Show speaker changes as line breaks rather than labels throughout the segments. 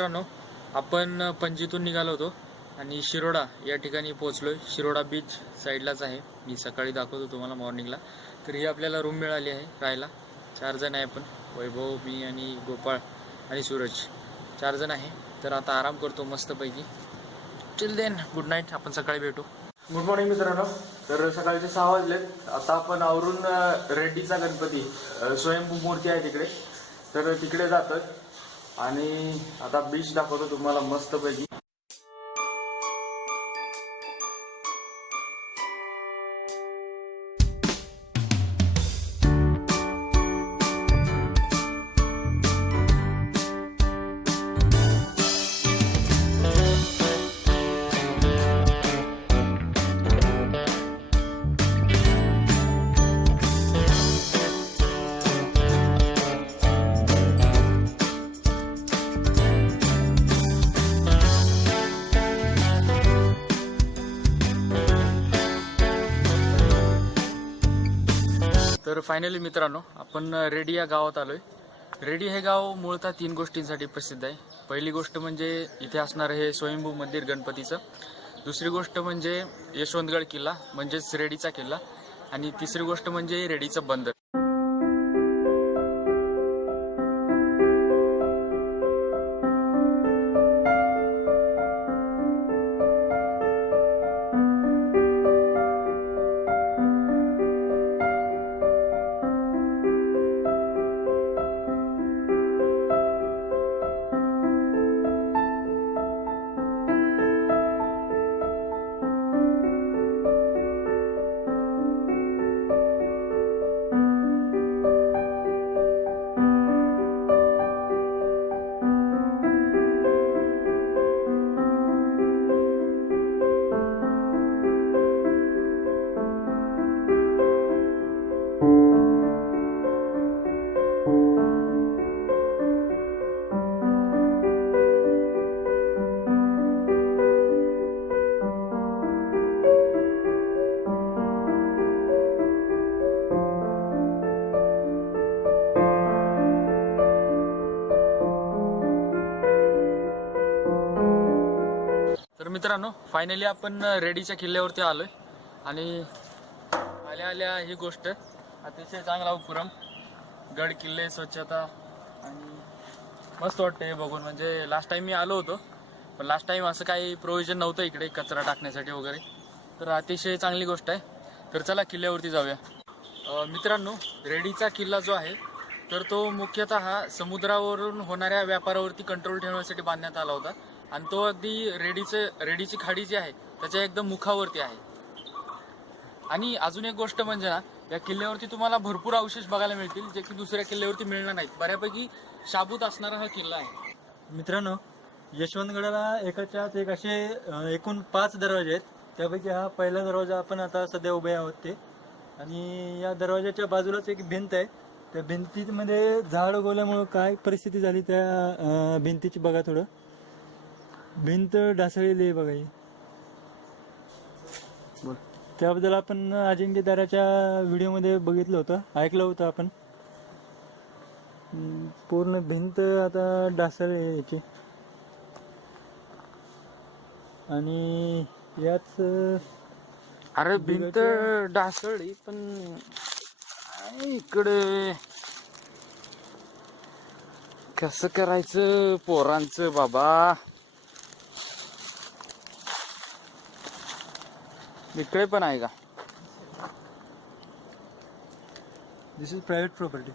मित्रांनो आपण पणजीतून निघालो होतो आणि शिरोडा या ठिकाणी पोहोचलोय. शिरोडा बीच साईडलाच आहे. मी सकाळी दाखवतो तुम्हाला मॉर्निंगला तर ही आपल्याला रूम मिळाली आहे राहायला. चार जण आहे आपण. वैभव मी आणि गोपाळ आणि सूरज. चार जण आहे. तर आता आराम करतो मस्तपैकी. चिल देन गुड नाईट आपण सकाळी भेटू. गुड मॉर्निंग मित्रांनो. तर सकाळचे सहा वाजलेत आता आपण आवरून रेड्डीचा गणपती स्वयंभू मूर्ती आहे तिकडे. तर तिकडे जातोय. आणि आता बीच दाखवतो तुम्हाला मस्तपैकी. तर फायनली मित्रांनो आपण रेडी या गावात आहे रेडी हे गाव मूळतः तीन गोष्टींसाठी प्रसिद्ध आहे. पहिली गोष्ट म्हणजे इथे असणारं हे स्वयंभू मंदिर गणपतीचं. दुसरी गोष्ट म्हणजे यशवंतगड किल्ला म्हणजेच रेडीचा किल्ला. आणि तिसरी गोष्ट म्हणजे रेडीचं बंदर. मित्रांनो फायनली आपण रेडीच्या किल्ल्यावरती आलोय. आणि आल्या आल्या ही गोष्ट अतिशय चांगला उपक्रम. गड किल्ले स्वच्छता आणि मस्त वाटतं हे बघून. म्हणजे लास्ट टाईम मी आलो होतो पण लास्ट टाईम असं काही प्रोव्हिजन नव्हतं इकडे कचरा टाकण्यासाठी वगैरे. तर अतिशय चांगली गोष्ट आहे. तर चला किल्ल्यावरती जाऊया. मित्रांनो रेडीचा किल्ला जो आहे तर तो मुख्यतः समुद्रावरून होणाऱ्या व्यापारावरती कंट्रोल ठेवण्यासाठी बांधण्यात आला होता. आणि तो अगदी रेडीचे रेडीची खाडी जी आहे त्याच्या एकदम मुखावरती आहे. आणि अजून एक गोष्ट म्हणजे ना या किल्ल्यावरती तुम्हाला भरपूर अवशेष बघायला मिळतील जे की दुसऱ्या किल्ल्यावरती मिळणार नाहीत. बऱ्यापैकी शाबूत असणारा हा किल्ला आहे.
मित्रांनो यशवंतगडाला एकाच्यात एक असे एकूण पाच दरवाजे आहेत. त्यापैकी हा पहिला दरवाजा आपण आता सध्या उभे आहोत ते. आणि या दरवाजाच्या बाजूलाच एक भिंत आहे. त्या भिंतीमध्ये झाड उगवल्यामुळं काय परिस्थिती झाली त्या भिंतीची बघा थोडं. भिंत ढासळलेली आहे बघा ही. त्याबद्दल आपण अजिंक्यदाराच्या व्हिडिओमध्ये बघितलं होतं ऐकलं होतं आपण. हम्म, पूर्ण भिंत आता ढासळली आहे याची. आणि याच
अरे भिंत ढासळली पण काय इकडे? कसं करायचं पोरांचं बाबा? इकडे पण आहे का?
दिस इज प्रायव्हेट प्रॉपर्टी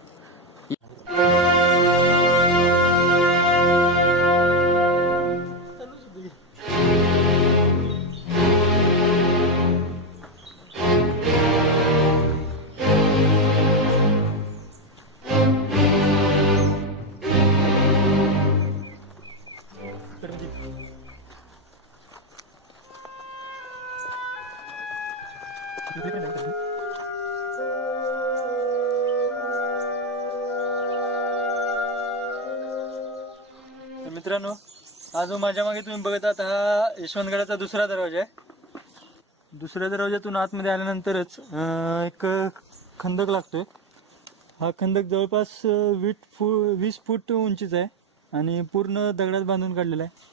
हा जो माझ्या मागे तुम्ही बघत आहात हा यशवंतगडाचा दुसरा दरवाजा आहे. दुसऱ्या दरवाजातून आतमध्ये आल्यानंतरच एक खंदक लागतोय. हा खंदक जवळपास वीट फू वीस फूट उंचीचा आहे आणि पूर्ण दगडात बांधून काढलेला आहे.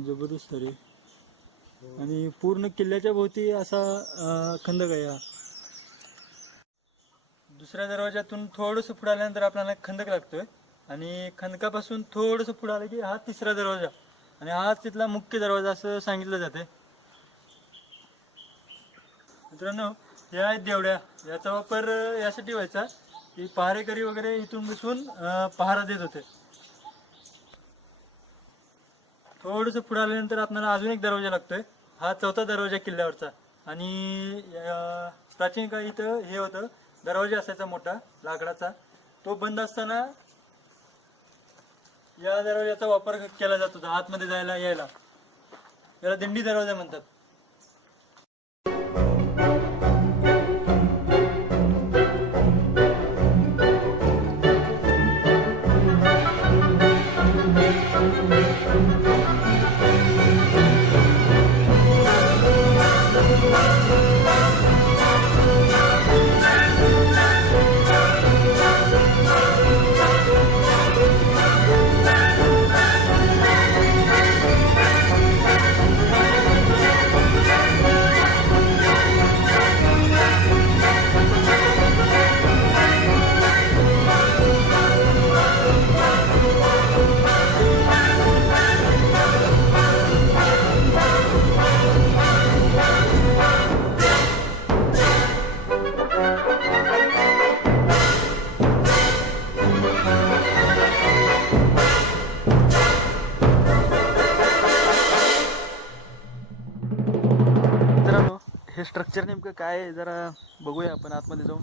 जबरदस्त रे. आणि पूर्ण किल्ल्याच्या भोवती असा खंदक आहे हा. दुसऱ्या दरवाजातून थोडंसं पुढे आल्यानंतर आपल्याला एक खंदक लागतोय. आणि खनकापासून थोडंसं पुढे आलं की हा तिसरा दरवाजा. आणि हा तिथला मुख्य दरवाजा असं सांगितलं जाते. मित्रांनो या आहेत देवड्या याचा वापर यासाठी व्हायचा की पहारेकरी वगैरे इथून बसून पहारा देत होते. थोडंसं पुढे आल्यानंतर आपल्याला अजून एक दरवाजा लागतोय. हा चौथा दरवाजा किल्ल्यावरचा. आणि प्राचीन काळी इथं हे होतं दरवाजा असायचा मोठा लाकडाचा. तो बंद असताना या दरवाजाचा वापर केला जात होता आतमध्ये जायला यायला. याला दिंडी दरवाजा म्हणतात.
स्ट्रक्चर नेमकं काय आहे जरा बघूया आपण आतमध्ये जाऊन.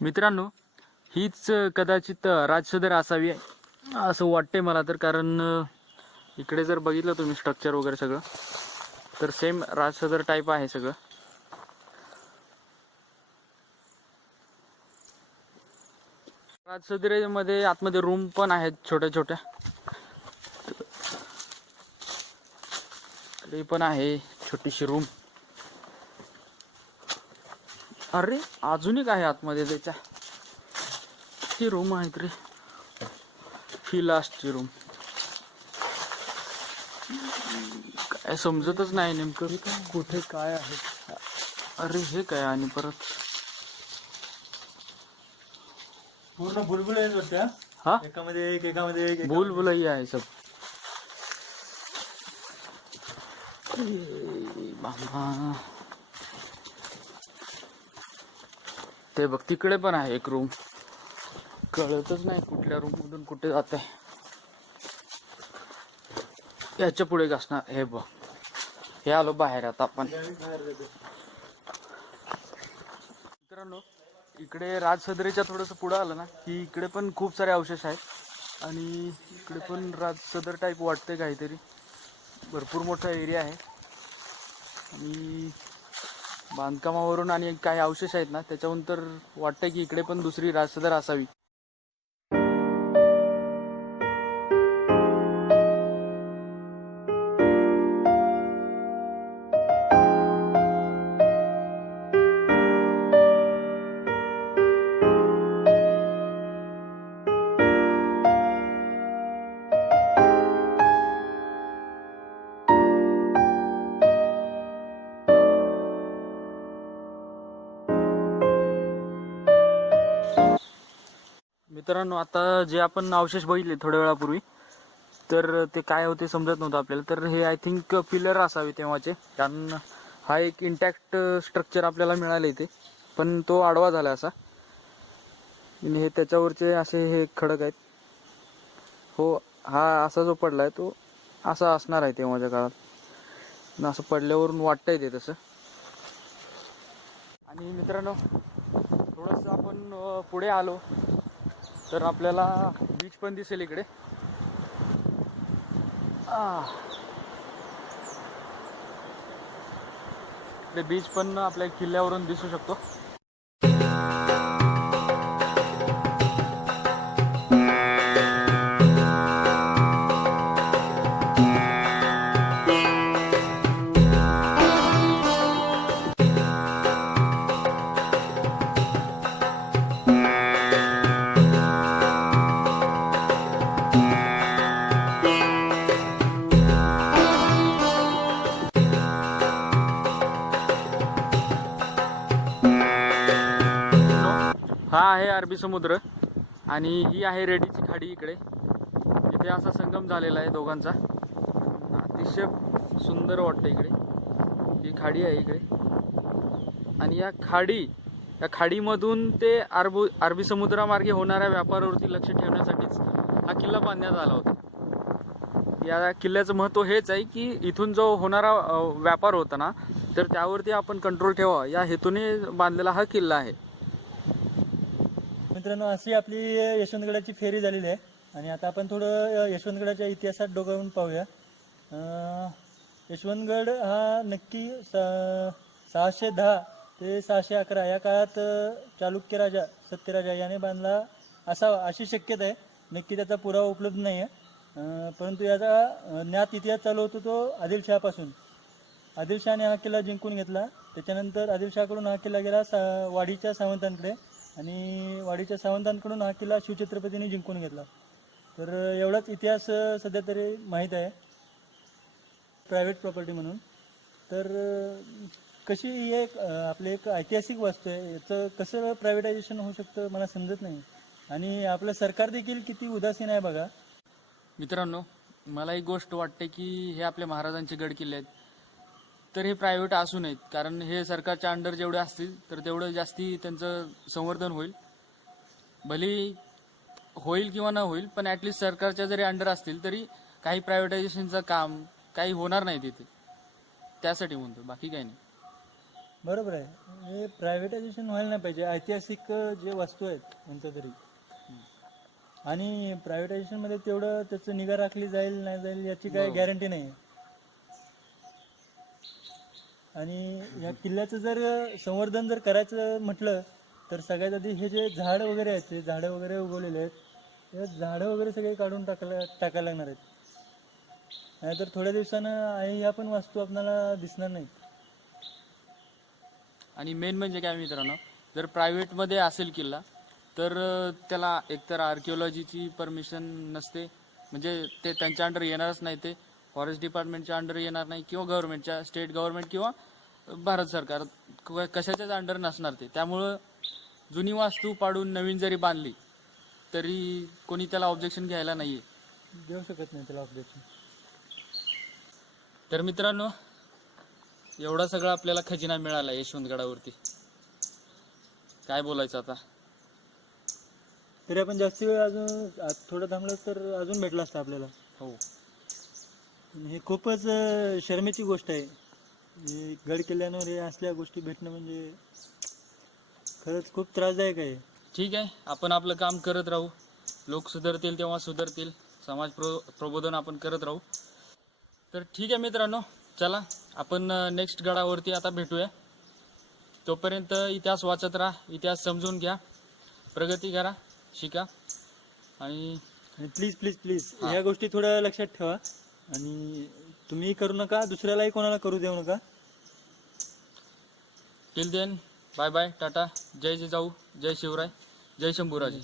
मित्रांनो हीच कदाचित राजसदर असावी असं वाटते मला तर कारण इकडे जर बघितलं तुम्ही स्ट्रक्चर वगैरे सगळं तर सेम राजसदर टाईप आहे सगळं. राजसदरेमध्ये आतमध्ये रूम पण आहेत छोट्या छोट्या इकडे पण आहे छोटीशी रूम अरे अजून एक आहे आतमध्ये त्याच्या? ती रूम आहेत रे. ही लास्टची रूम काय समजतच नाही नेमकं. कुठे काय आहे? अरे हे काय आणि परत?
पूर्ण बुलबुल होत्या
हा?
एकामध्ये एक एकामध्ये एक
भुलई आहे सब. बाबा. ते बघ तिकडे पण आहे एक रूम कळतच नाही कुठल्या रूम मधून कुठे जाते. याच्यापुढे असणार हे बघ. हे आलो बाहेर आता आपण. मित्रांनो इकडे राजसदरेच्या थोडंसं पुढं आलं ना की इकडे पण खूप सारे अवशेष आहेत. आणि इकडे पण राजसदर टाईप वाटते काहीतरी. भरपूर मोठा एरिया आहे. आणि बांधकामावरून आणि काही अवशेष आहेत ना त्याच्याहून तर वाटतं की इकडे पण दुसरी राजसदर असावी. मित्रांनो आता जे आपण अवशेष बघितले थोड्या वेळापूर्वी तर ते काय होते समजत नव्हतं आपल्याला. तर हे आय थिंक पिलर असावे तेव्हाचे. कारण हा एक इंटॅक्ट स्ट्रक्चर आपल्याला मिळाले इथे. पण तो आडवा झाला असा. आणि हे त्याच्यावरचे असे हे खडक आहेत. हो हा असा जो पडला आहे तो असा असणार आहे तेव्हाच्या काळात. असं पडल्यावरून वाटतंय ते तसं. आणि मित्रांनो थोडंसं आपण पुढे आलो. तर आपल्याला बीच पण दिसेल इकडे. इकडे बीच पण आपल्या किल्ल्यावरून दिसू शकतो. आहे अरबी समुद्र आणि ही आहे रेडीची खाडी इकडे. इथे असा संगम झालेला आहे दोघांचा. अतिशय सुंदर वाटतं इकडे. ही खाडी आहे इकडे. आणि या खाडी या खाडीमधून ते अरबू अरबी समुद्रामार्गे होणाऱ्या व्यापारावरती लक्ष ठेवण्यासाठीच हा किल्ला बांधण्यात आला होता. या किल्ल्याचं महत्त्व हेच आहे की इथून जो होणारा व्यापार होता ना तर त्यावरती आपण कंट्रोल ठेवा या हेतूने बांधलेला हा किल्ला आहे.
मित्रांनो अशी आपली यशवंतगडाची फेरी झालेली आहे. आणि आता आपण थोडं यशवंतगडाच्या इतिहासात डोकावून पाहूया. यशवंतगड हा नक्की सा सहाशे दहा ते सहाशे अकरा या काळात चालुक्य राजा सत्यराजा याने बांधला असावा अशी शक्यता आहे. नक्की त्याचा पुरावा उपलब्ध नाही आहे परंतु याचा ज्ञात इतिहास चालू होतो तो आदिलशहापासून. आदिलशहाने हा किल्ला जिंकून घेतला. त्याच्यानंतर आदिलशहाकडून हा किल्ला गेला सा वाडीच्या सावंतांकडे. आणि वाडीच्या सावंतांकडून हा किल्ला शिवछत्रपतीने जिंकून घेतला. तर एवढाच इतिहास सध्या तरी माहीत आहे. प्रायव्हेट प्रॉपर्टी म्हणून. तर कशी ही एक आपली एक ऐतिहासिक वास्तू आहे. याचं कसं प्रायव्हेटायझेशन होऊ शकतं मला समजत नाही. आणि आपलं सरकार देखील किती उदासीन आहे बघा.
मित्रांनो मला एक गोष्ट वाटते की हे आपल्या महाराजांचे गड किल्ले आहेत. तर हे प्रायव्हेट असू नयेत. कारण हे सरकारच्या अंडर जेवढे असतील तर तेवढं जास्ती त्यांचं संवर्धन होईल. भले होईल किंवा न होईल पण ॲटलिस्ट सरकारच्या जरी अंडर असतील तरी काही प्रायव्हेटायझेशनचं काम काही होणार नाही तिथे. त्यासाठी म्हणतो बाकी काही नाही.
बरोबर आहे. हे प्रायव्हेटायझेशन व्हायला नाही पाहिजे. ऐतिहासिक जे वस्तू आहेत यांचं तरी. आणि प्रायव्हेटायझेशनमध्ये तेवढं त्याचं निगा राखली जाईल नाही जाईल याची काही. गॅरंटी नाही आहे आणि या किल्ल्याचं जर संवर्धन जर करायचं म्हटलं तर सगळ्यात आधी हे जे झाड वगैरे आहेत ते झाडं वगैरे उगवलेले आहेत या झाडं वगैरे सगळे काढून टाकायला टाकायला लागणार आहेत. नाहीतर थोड्या दिवसानं आहे ह्या पण वास्तू आपल्याला दिसणार नाहीत.
आणि मेन म्हणजे काय मित्रांनो जर प्रायव्हेटमध्ये असेल किल्ला तर त्याला एकतर आर्किओलॉजीची परमिशन नसते. म्हणजे ते त्यांच्या अंडर येणारच नाही ते. फॉरेस्ट डिपार्टमेंटच्या अंडर येणार नाही किंवा गव्हर्नमेंटच्या स्टेट गव्हर्नमेंट किंवा भारत सरकार. कशाच्याच अंडर नसणार ते. त्यामुळं जुनी वास्तू पाडून नवीन जरी बांधली तरी कोणी त्याला ऑब्जेक्शन घ्यायला नाही आहे
देऊ शकत नाही त्याला ऑब्जेक्शन
तर मित्रांनो एवढा सगळा आपल्याला खजिना मिळाला यशवंतगडावरती. काय बोलायचं आता?
तरी आपण जास्त वेळ अजून थोडं थांबलं तर अजून भेटला असतं आपल्याला.
हो.
हे खूपच अं, शरमेची गोष्ट आहे. हे गड किल्ल्यावर हे असल्या गोष्टी भेटणं म्हणजे खरंच खूप त्रासदायक आहे.
ठीक आहे आपण आपलं काम करत राहू. लोक सुधारतील तेव्हा सुधारतील. समाज प्रो प्रबोधन आपण करत राहू. तर ठीक आहे मित्रांनो चला आपण नेक्स्ट गडावरती आता भेटूया. तोपर्यंत इतिहास वाचत राहा इतिहास समजून घ्या प्रगती करा शिका. आणि
आणि प्लीज प्लीज प्लीज
हा.
ह्या गोष्टी थोड्या लक्षात ठेवा. आणि तुम्ही करू नका दुसऱ्यालाही कोणाला करू देऊ नका.
Till then bye bye tata जय जिजाऊ जय शिवराय जय शंभूराजे.